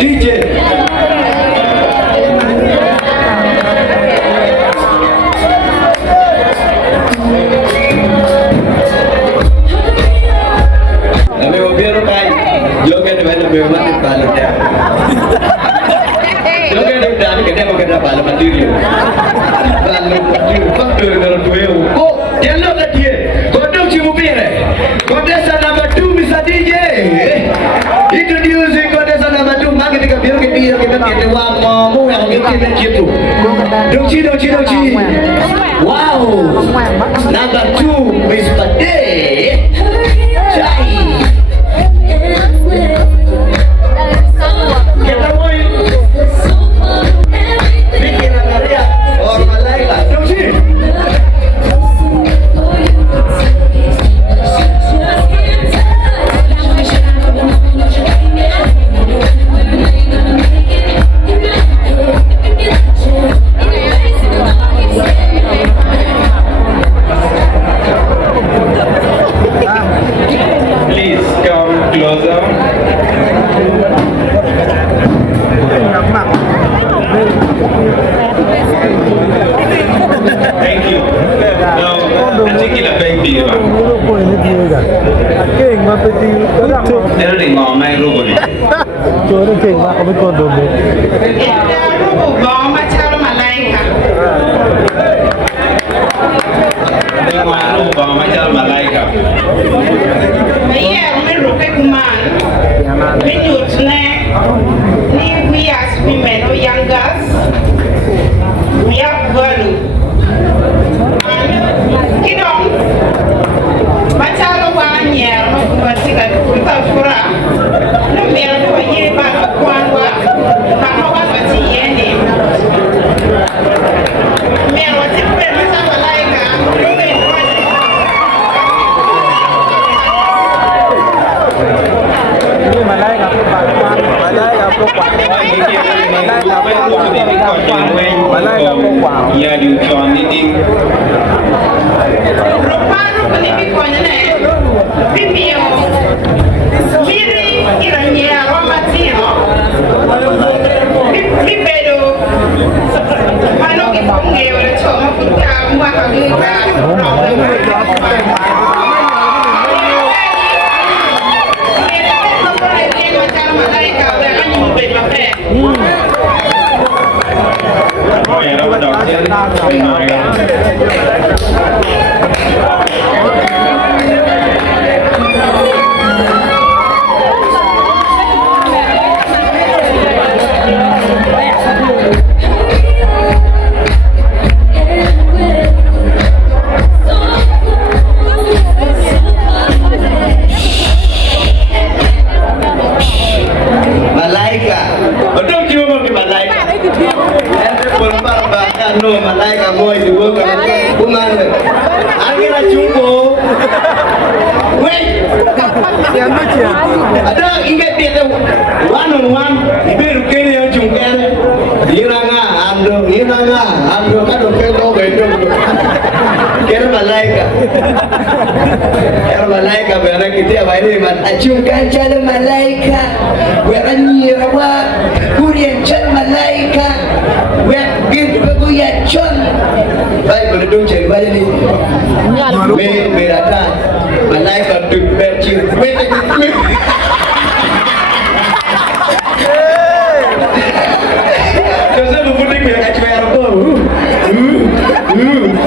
DJ. Contestant number 2, Mr. DJ. Introducing contestant number 2. Marketing ka biar kita kita wang mau yang kita gitu. Doci. Wow. Number 2, Mr. D. Jai. Kita mau bikin karya orang lain lah. Doci. Please come closer. Thank you. Now, I think it's a big deal. There is no my robot. We as women or young girls, we have value. And you know, Batoro 1 year, but without Fura, no matter what year back, one work, but no one was here. May I want to pay myself like Yeah, you can eating. No, Malaika boy, the work of woman. I'm gonna jumbo. Wait, I don't get the one-on-one. You better get your jungle. Iranga, I don't get over it. Get Malaika. Get Malaika, but I can tell by name. I jungle, tell Malaika. We're a near a walk. Korean chat Malaika. We're give Baguya Chon. Bible don't tell by any. May I die? Malaika to bet you. Wait. Because I'm putting me at where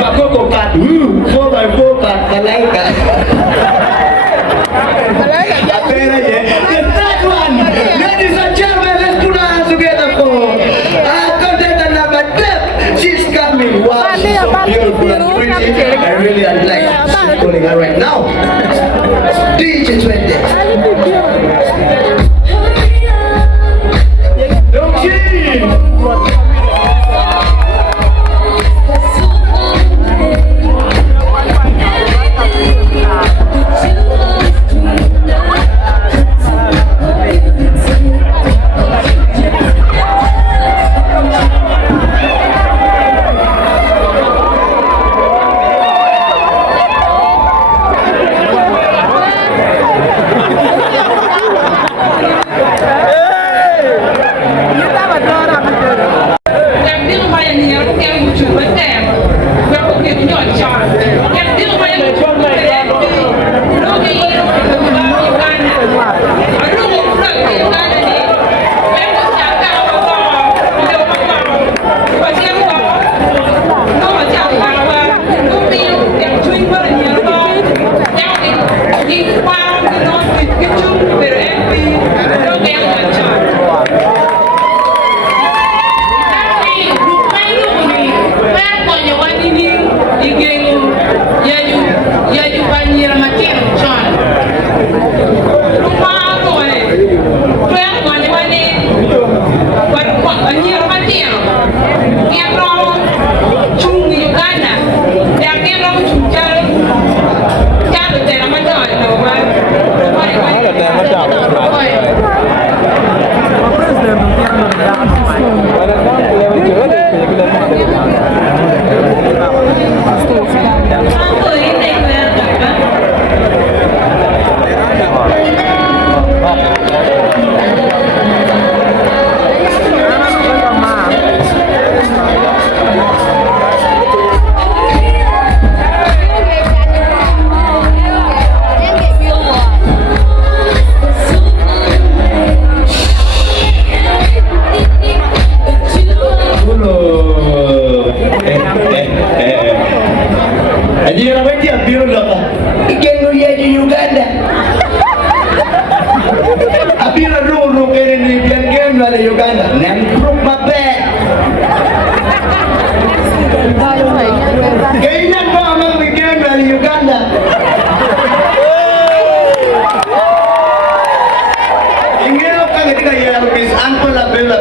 Bakoko Pat, 4x4 Pat, Malaika. The third one, ladies and gentlemen, let's put our hands together for contestant number 10. She's coming. Wow, she's so beautiful and pretty. I really like she's calling her right now. DJ 20.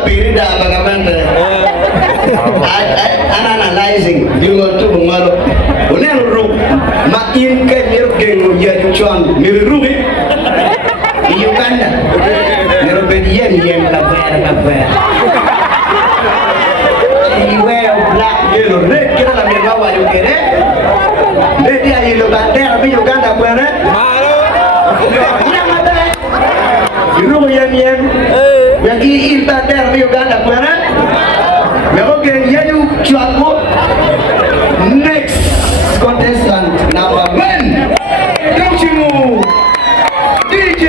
pirida Bagamanda. Analyzing, you want to Malo. Unero, ma in Kenyan, Yachuan, Mirubi, Uganda, European, Café. You wear black, yellow, red, get on the Rawa, you get it. Maybe you look at there, Uganda, where it. You know, we are eating that there, Uganda, where it. We are okay, you travel. Next contestant number 1. Don't you move, DJ.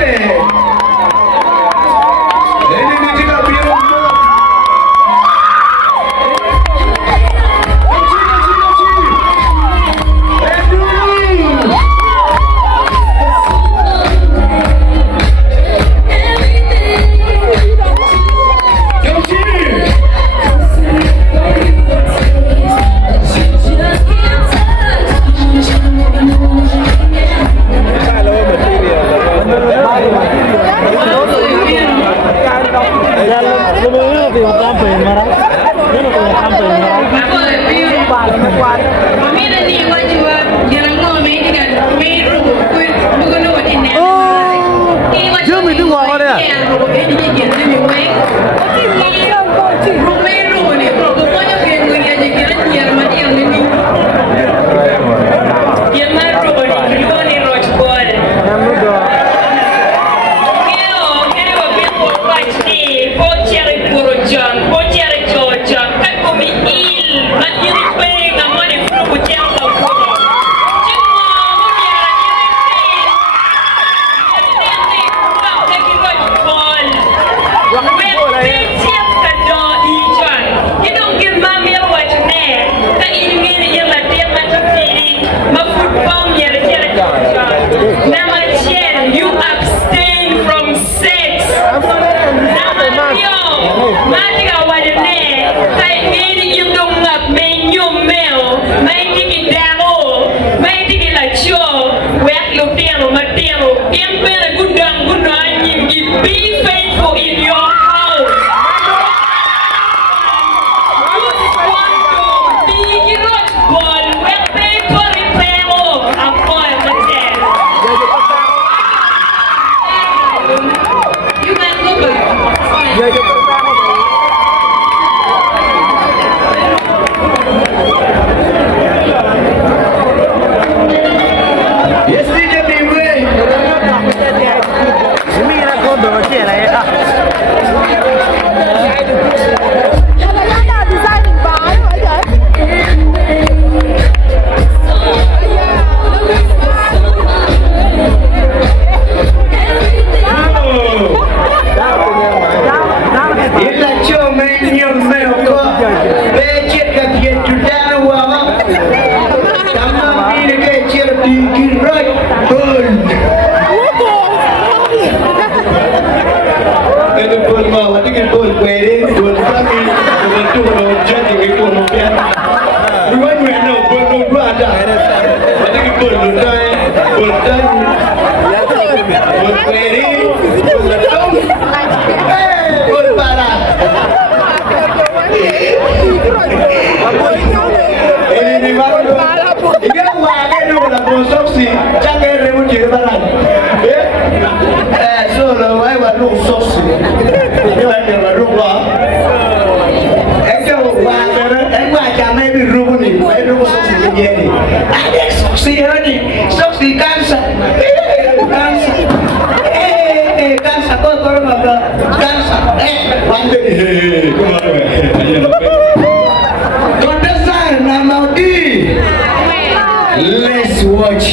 Let's watch.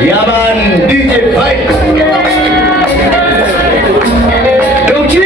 Yaman DJ fight. Don't you?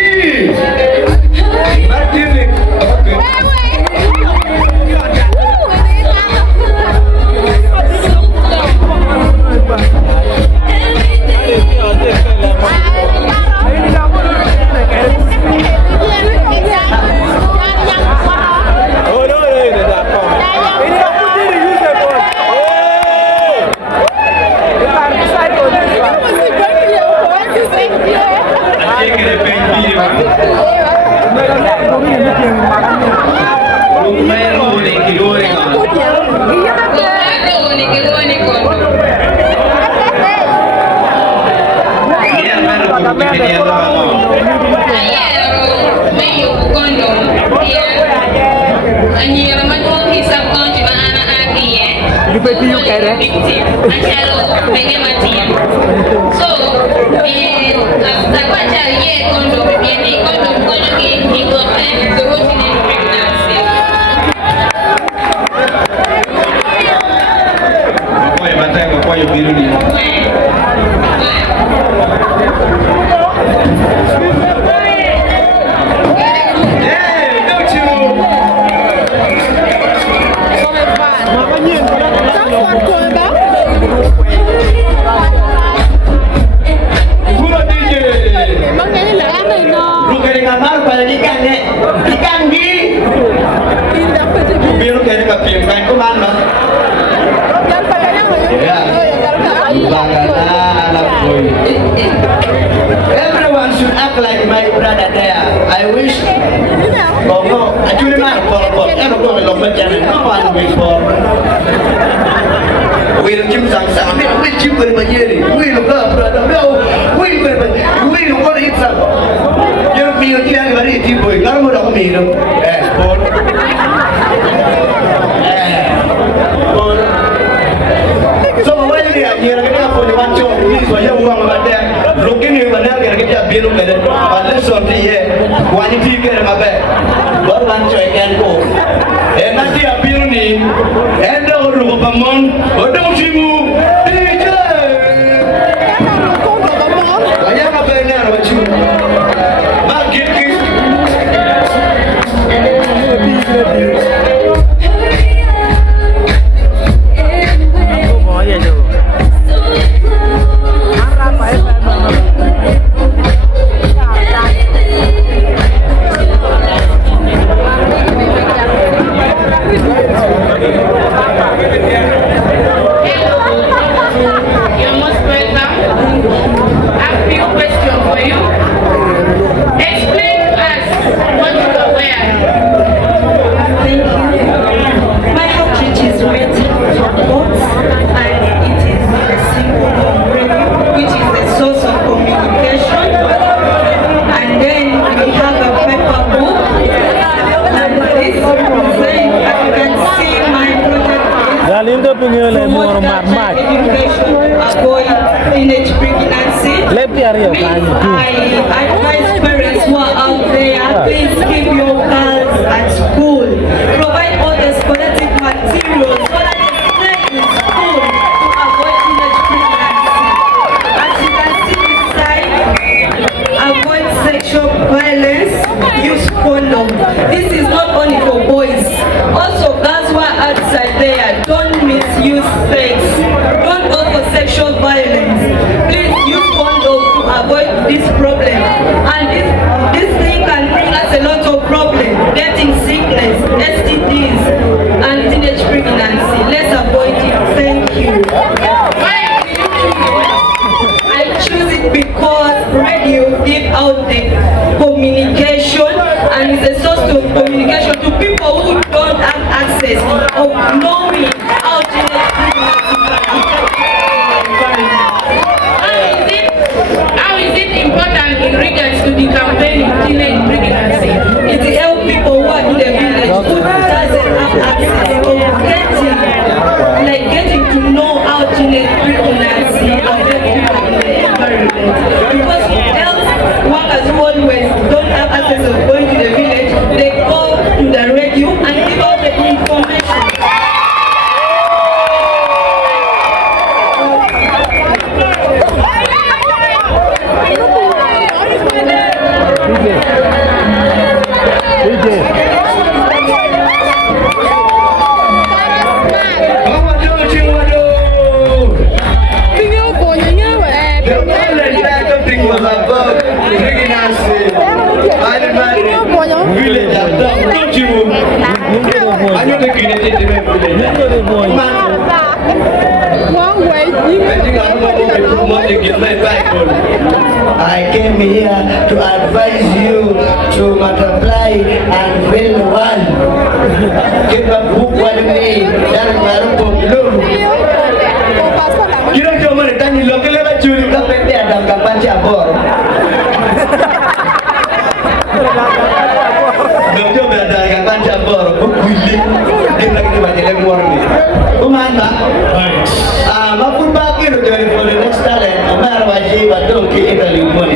Everyone should act like my brother there. I wish. Oh no, I do not for. I don't go along with them. No one will for. We'll give some. We'll give them a year. We'll go, brother. No, we'll go to eat some. You'll be a young very deep boy. No more of me. So when they are here, for the one job, please, when you want to get looking at when I get a bill of it, but let's on the year, one you get my bed, but one joy can go. And not the ability, and the whole of a month, or don't you move? I am a bear now, what you not get I advise parents who are out there, please keep your girls at school. Provide all the scholastic materials so that they stay in school to avoid teenage pregnancy. As you can see this side, avoid sexual violence, use condom. This is not only for boys. Also, girls who are outside there, don't misuse sex. Don't go for sexual violence. Please use condom to avoid this problem. And this thing can bring us a lot of problems. Getting sickness, STDs, and teenage pregnancy. Let's avoid it. Thank you. I choose it because radio give out the communication and is a source of communication to people who don't have access of knowing how teenage pregnancy can affect How is it important in regards to the campaign of teenage pregnancy? it helps people who are in the village who doesn't have access of getting to know how teenage pregnancy affects people in the environment. Because health workers who always don't have access of going to the village, they go to the radio and give out the information. I came here to advise you to multiply and build one. Give a book with me. You don't know what you look at you look at the Kapacha board. next talent, Amara Baji, but don't kill Italy money.